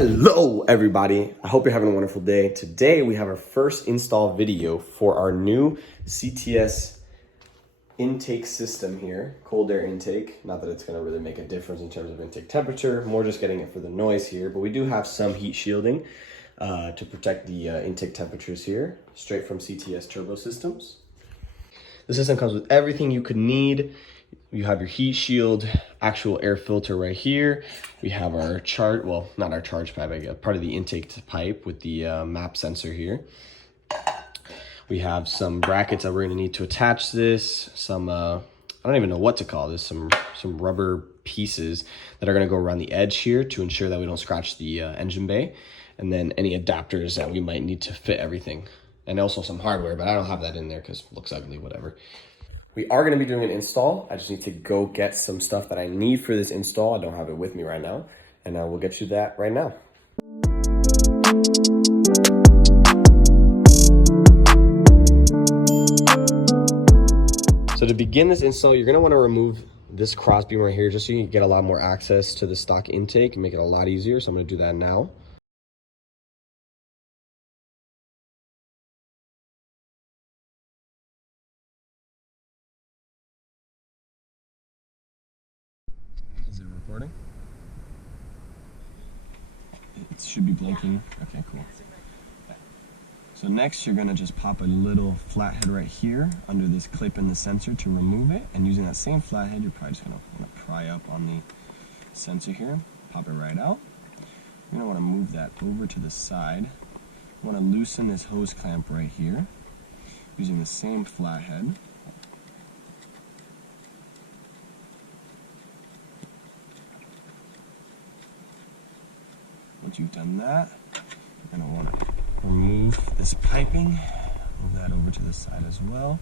Hello everybody, I hope you're having a wonderful day. Today we have our first install video for our new CTS intake system here, cold air intake. Not that it's gonna really make a difference in terms of intake temperature, more just getting it for the noise here, but we do have some heat shielding to protect the intake temperatures here, straight from CTS turbo systems. The system comes with everything you could need. You have your heat shield, actual air filter right here. We have our not our charge pipe, I guess, part of the intake pipe with the map sensor here. We have some brackets that we're gonna need to attach this, some, I don't even know what to call this, some rubber pieces that are gonna go around the edge here to ensure that we don't scratch the engine bay, and then any adapters that we might need to fit everything. And also some hardware, but I don't have that in there because it looks ugly, whatever. We are going to be doing an install. I just need to go get some stuff that I need for this install. I don't have it with me right now, and we'll get you that right now. So to begin this install, you're going to want to remove this crossbeam right here just so you can get a lot more access to the stock intake and make it a lot easier. So I'm going to do that now. Is it recording? It should be blinking. Okay, cool. So next you're gonna just pop a little flathead right here under this clip in the sensor to remove it. And using that same flathead, you're probably just gonna wanna pry up on the sensor here, pop it right out. You're gonna wanna move that over to the side. You wanna loosen this hose clamp right here using the same flathead. Once you've done that, you're going to want to remove this piping, move that over to the side as well,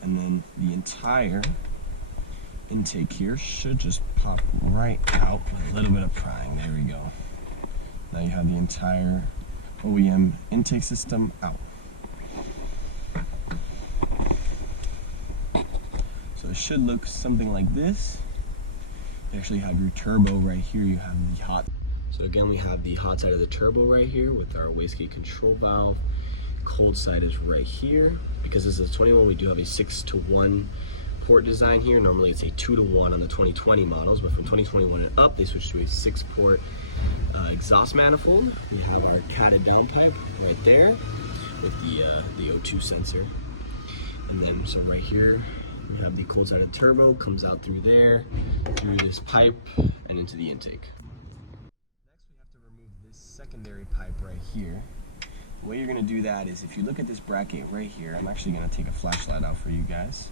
and then the entire intake here should just pop right out with a little bit of prying. There we go. Now you have the entire OEM intake system out. So it should look something like this. You actually have your turbo right here. You have the hot. So again, we have the hot side of the turbo right here with our wastegate control valve. Cold side is right here. Because this is a 21, we do have a 6-to-1 port design here. Normally it's a 2-to-1 on the 2020 models, but from 2021 and up, they switched to a 6-port exhaust manifold. We have our catted down pipe right there with the O2 sensor. And then, so right here, we have the cold side of the turbo, comes out through there, through this pipe, and into the intake. Secondary pipe right here. The way you're going to do that is if you look at this bracket right here, I'm actually going to take a flashlight out for you guys.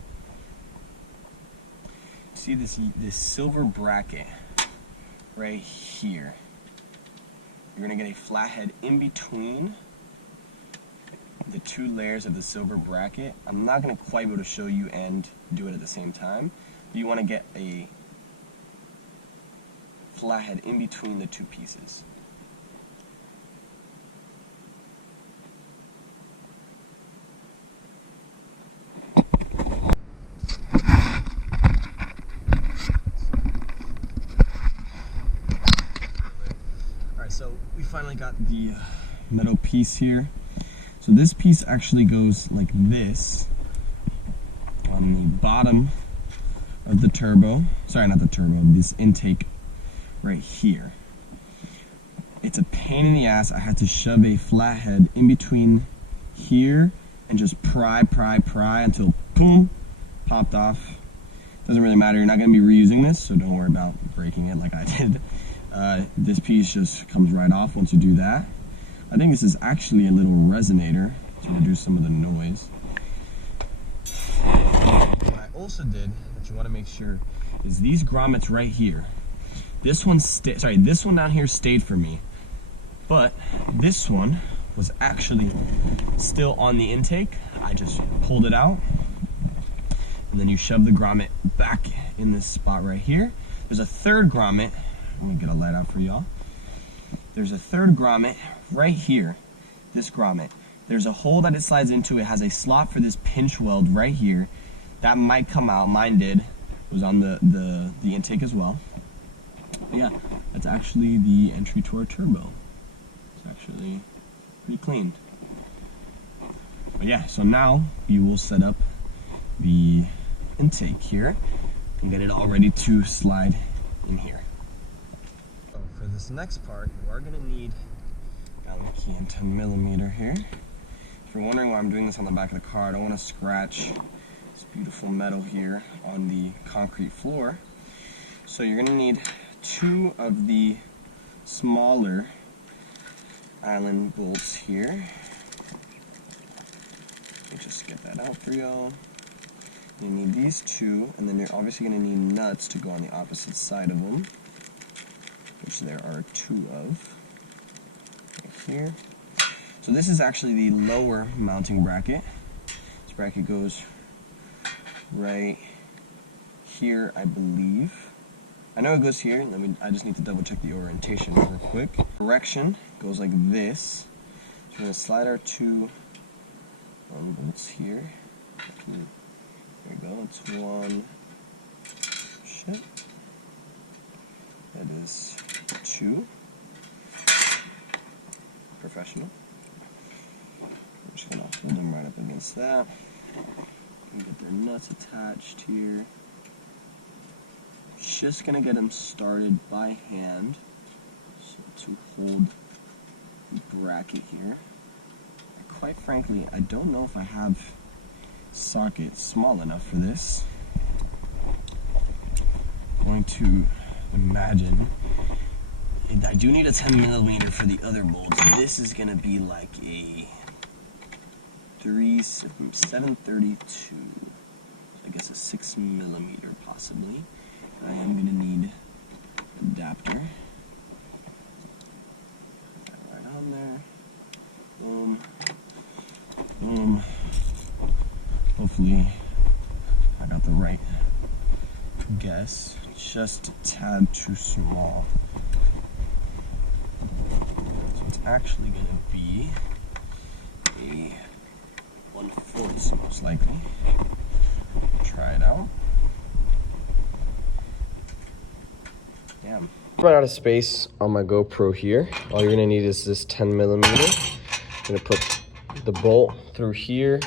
See this silver bracket right here. You're going to get a flathead in between the two layers of the silver bracket. I'm not going to quite be able to show you and do it at the same time. You want to get a flathead in between the two pieces. So we finally got the metal piece here. So this piece actually goes like this on the bottom of the turbo. Sorry, not the turbo, this intake right here. It's a pain in the ass. I had to shove a flathead in between here and just pry until boom, popped off. Doesn't really matter, you're not gonna be reusing this, so don't worry about breaking it like I did. This piece just comes right off once you do that. I think this is actually a little resonator to reduce some of the noise. What I also did, that you want to make sure, is these grommets right here. This one down here stayed for me, but this one was actually still on the intake. I just pulled it out, and then you shove the grommet back in this spot right here. There's a third grommet. Let me get a light out for y'all. There's a third grommet right here, this grommet. There's a hole that it slides into. It has a slot for this pinch weld right here. That might come out, mine did. It was on the intake as well. But yeah, that's actually the entry to our turbo. It's actually pretty clean. But yeah, so now we will set up the intake here and get it all ready to slide in here. So for this next part, you are going to need Allen key and 10mm here. If you're wondering why I'm doing this on the back of the car, I don't want to scratch this beautiful metal here on the concrete floor. So you're going to need 2 of the smaller Allen bolts here. Let me just get that out for y'all. You need these 2, and then you're obviously going to need nuts to go on the opposite side of them, which there are 2 of right here. So this is actually the lower mounting bracket. This bracket goes right here, I believe. I know it goes here. I just need to double check the orientation real quick. Direction goes like this. So we're going to slide our 2 bolts here. There we go. It's 1. Shit. That is 2. Professional. I'm just going to hold them right up against that. And get their nuts attached here. Just going to get them started by hand. So to hold the bracket here. Quite frankly, I don't know if I have socket small enough for this. I'm going to imagine I do need a 10mm for the other bolts. This is going to be like a 732. I guess a 6mm possibly. I am going to need an adapter. Put that right on there. Boom. Boom. Hopefully I got the right guess. Just a tad too small. So it's actually going to be a 1/4 most likely. Try it out. Damn. Run out of space on my GoPro here. All you're going to need is this 10mm. I'm going to put the bolt through here,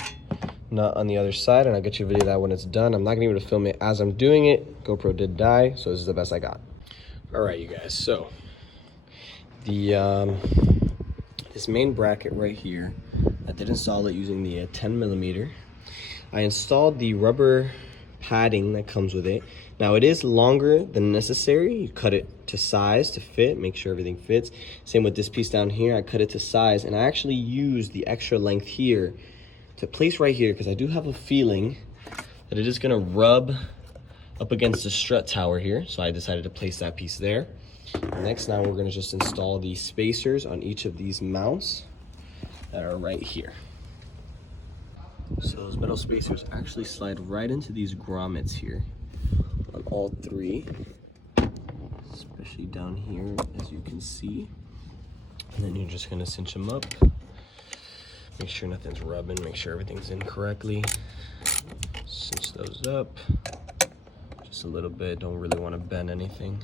nut on the other side, and I'll get you a video of that when it's done. I'm not going to be able to film it as I'm doing it. GoPro did die, so this is the best I got. All right, you guys. So the this main bracket right here, I did install it using the 10mm. I installed the rubber padding that comes with it. Now it is longer than necessary. You cut it to size to fit, make sure everything fits. Same with this piece down here. I cut it to size, and I actually used the extra length here to place right here because I do have a feeling that it is going to rub up against the strut tower here. So I decided to place that piece there. Next, now we're going to just install the spacers on each of these mounts that are right here. So those metal spacers actually slide right into these grommets here on all 3, especially down here, as you can see. And then you're just going to cinch them up. Make sure nothing's rubbing, make sure everything's in correctly. Cinch those up just a little bit, don't really want to bend anything.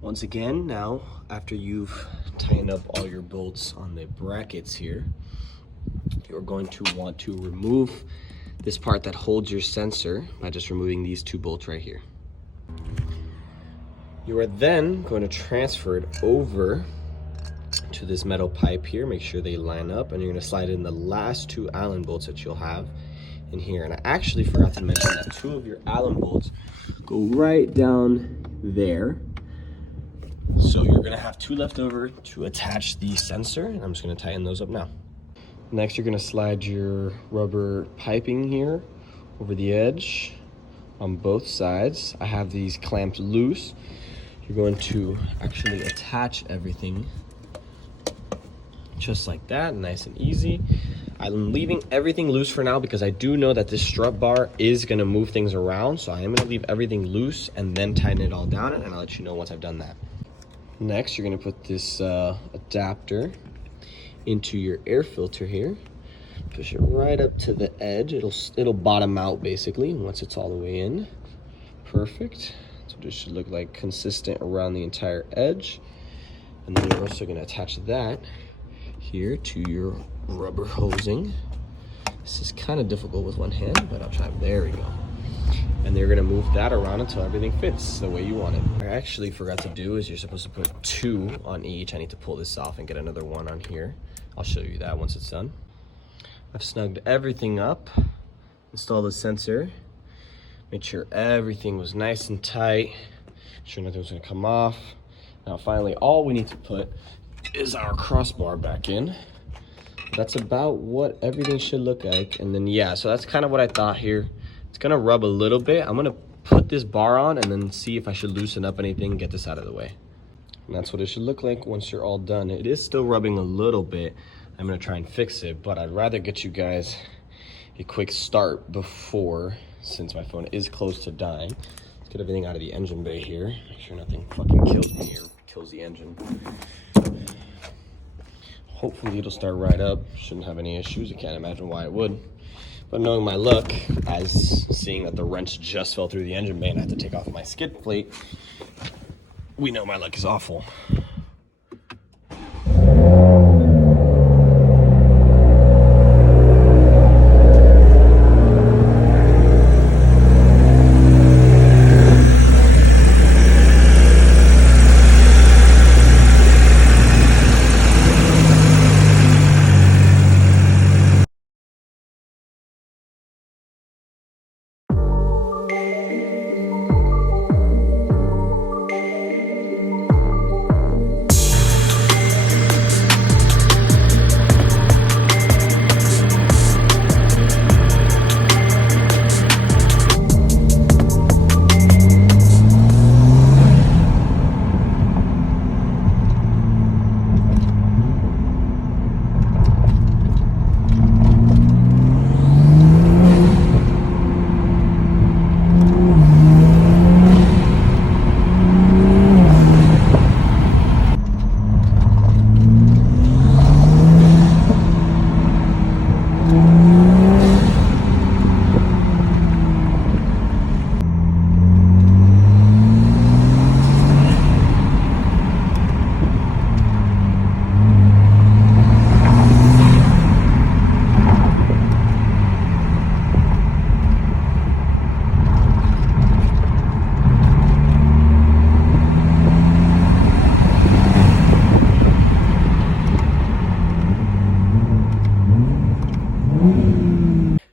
Once again, now after you've tightened up all your bolts on the brackets here, you're going to want to remove this part that holds your sensor by just removing these 2 bolts right here. You are then going to transfer it over to this metal pipe here. Make sure they line up, and you're going to slide in the last 2 Allen bolts that you'll have in here. And I actually forgot to mention that 2 of your Allen bolts go right down there. So you're going to have 2 left over to attach the sensor, and I'm just going to tighten those up now. Next, you're going to slide your rubber piping here over the edge on both sides. I have these clamped loose. You're going to actually attach everything just like that, nice and easy. I'm leaving everything loose for now because I do know that this strut bar is going to move things around, so I am going to leave everything loose and then tighten it all down, and I'll let you know once I've done that. Next, you're going to put this adapter into your air filter here. Push it right up to the edge. It'll bottom out basically once it's all the way in. Perfect. So this should look like consistent around the entire edge. And then you're also gonna attach that here to your rubber hosing. This is kind of difficult with one hand, but I'll try. There we go. And you're gonna move that around until everything fits the way you want it. I actually forgot to do is you're supposed to put 2 on each. I need to pull this off and get another 1 on here. I'll show you that once it's done. I've snugged everything up, installed the sensor, made sure everything was nice and tight, sure nothing was gonna come off. Now finally, all we need to put is our crossbar back in. That's about what everything should look like. And then yeah, so that's kind of what I thought here. It's gonna rub a little bit. I'm gonna put this bar on and then see if I should loosen up anything, get this out of the way. And that's what it should look like once you're all done. It is still rubbing a little bit. I'm gonna try and fix it, but I'd rather get you guys a quick start before, since my phone is close to dying. Let's get everything out of the engine bay here. Make sure nothing fucking kills me or kills the engine. Hopefully it'll start right up. Shouldn't have any issues. I can't imagine why it would. But knowing my luck, as seeing that the wrench just fell through the engine bay and I had to take off my skid plate, we know my luck is awful.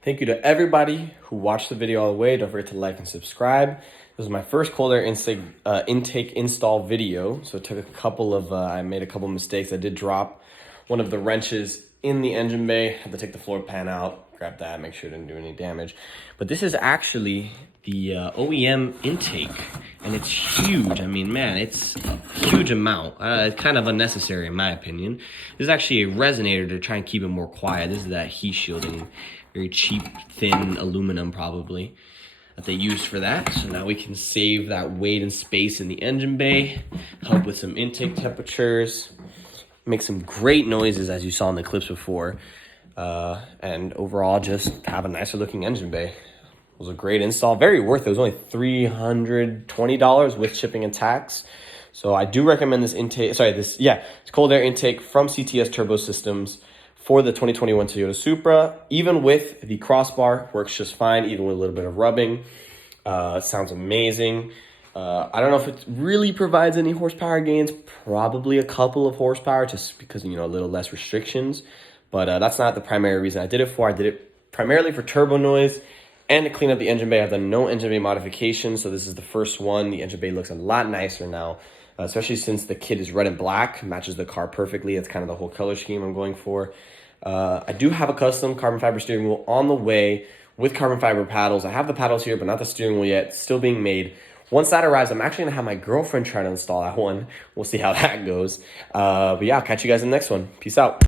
Thank you to everybody who watched the video all the way. Don't forget to like and subscribe. This was my first cold air intake install video. So it took a couple of, I made a couple mistakes. I did drop one of the wrenches in the engine bay. Had to take the floor pan out, grab that, make sure it didn't do any damage. But this is actually the OEM intake, and it's huge. I mean, man, it's a huge amount. It's kind of unnecessary in my opinion. This is actually a resonator to try and keep it more quiet. This is that heat shielding, very cheap, thin aluminum probably that they use for that. So now we can save that weight and space in the engine bay, help with some intake temperatures, make some great noises as you saw in the clips before, and overall just have a nicer looking engine bay. It was a great install, very worth it. It was only $320 with shipping and tax. So I do recommend this intake, it's cold air intake from CTS Turbo Systems for the 2021 Toyota Supra. Even with the crossbar, works just fine, even with a little bit of rubbing. It sounds amazing. I don't know if it really provides any horsepower gains, probably a couple of horsepower just because, you know, a little less restrictions. But that's not the primary reason I did it for. I did it primarily for turbo noise and to clean up the engine bay. I've done no engine bay modifications, so this is the first one. The engine bay looks a lot nicer now, especially since the kit is red and black, matches the car perfectly. It's kind of the whole color scheme I'm going for. I do have a custom carbon fiber steering wheel on the way with carbon fiber paddles. I have the paddles here, but not the steering wheel yet. It's still being made. Once that arrives, I'm actually gonna have my girlfriend try to install that one. We'll see how that goes. But yeah, I'll catch you guys in the next one. Peace out.